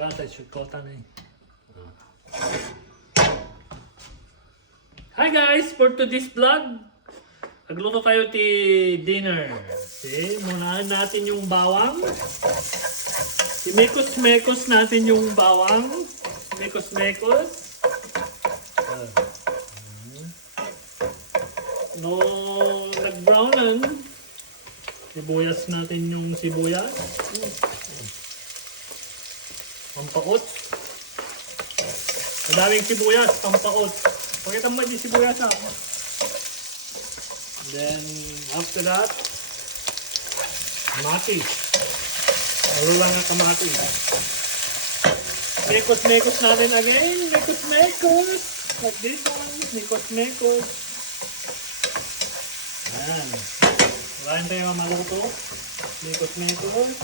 Rasa chukota na eh. Hi guys! For today's vlog, nagluto tayo ti dinner. Okay, munahan natin yung bawang. Imekos-mekos natin yung bawang. Mekos-mekos. No, nag-brownan. Sibuyas natin yung sibuyas. Pampaot. Madaming sibuyas, pampaot. Pakita mo yung sibuyas ha. Then, after that, kamatis. Ano lang ang kamatis. Mekos-mekos natin again. Mekos-mekos. Like this one. Mekos-mekos. Ayan. Wala tayo maluto. Mekos-mekos.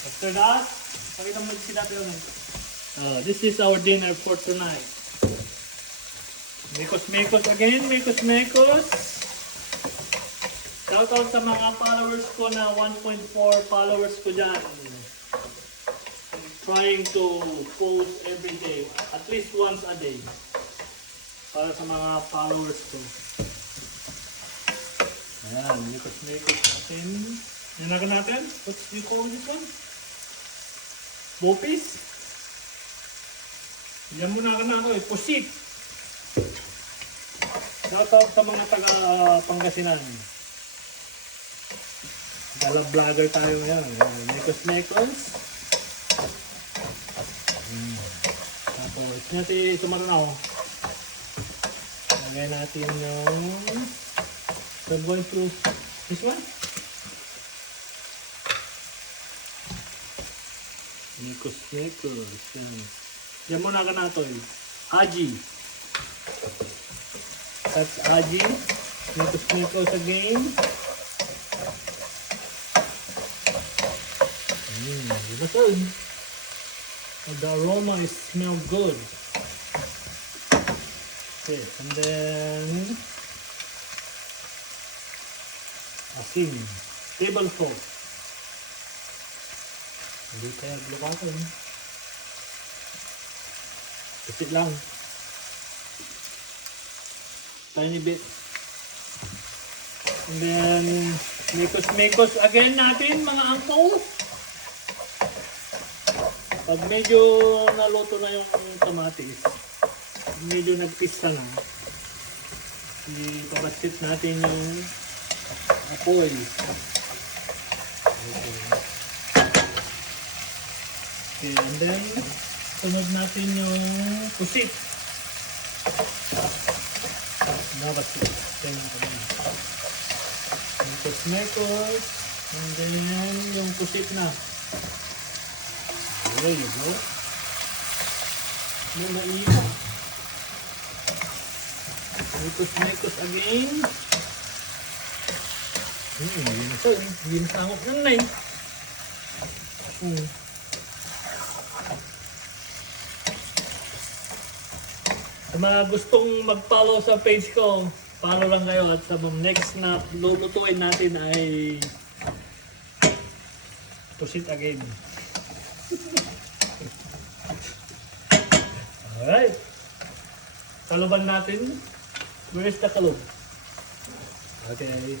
After that, pakita mo yung sila pero this is our dinner for tonight. Mekos-mekos again, mekos-mekos. Shout out sa mga followers ko na 1.4 followers ko dyan. I'm trying to post every day, at least once a day. Para sa mga followers ko. Ayan, mekos-mekos natin. Nanagan natin? What do you call this one? Bopis? Yan muna ka na ako eh, pusit. Shoutout sa mga taga Pangasinan. Dala vlogger tayo ngayon. Mekos-mekos. Tapos, natin sumaranaw. Lagay natin yung we're going through this one. Mekos-mekos. Yan muna ka na ito eh. Aji. That's aji. Mekos-mekos again. Diba? The aroma is smell good. Okay, and then asin. Table salt. Hindi tayo aglukatin. Kasi lang. Tiny bit. And then, mekos-mekos again natin mga angkol. Pag medyo naluto na yung kamatis, medyo nagpista na, ipapasit natin yung apoy. Okay, and then, sunod natin yung pusit. Nabasit. Mekos-mekos. And then, yung pusit na. There you go. May maiba. Mekos-mekos again. Yun ito eh. Hindi nasangok nun na eh. Sa mga gustong mag-follow sa page ko, follow lang kayo at sa next na lulutuin natin ay pusit again. Alright. Kaluban natin. Where is the kalub? Okay.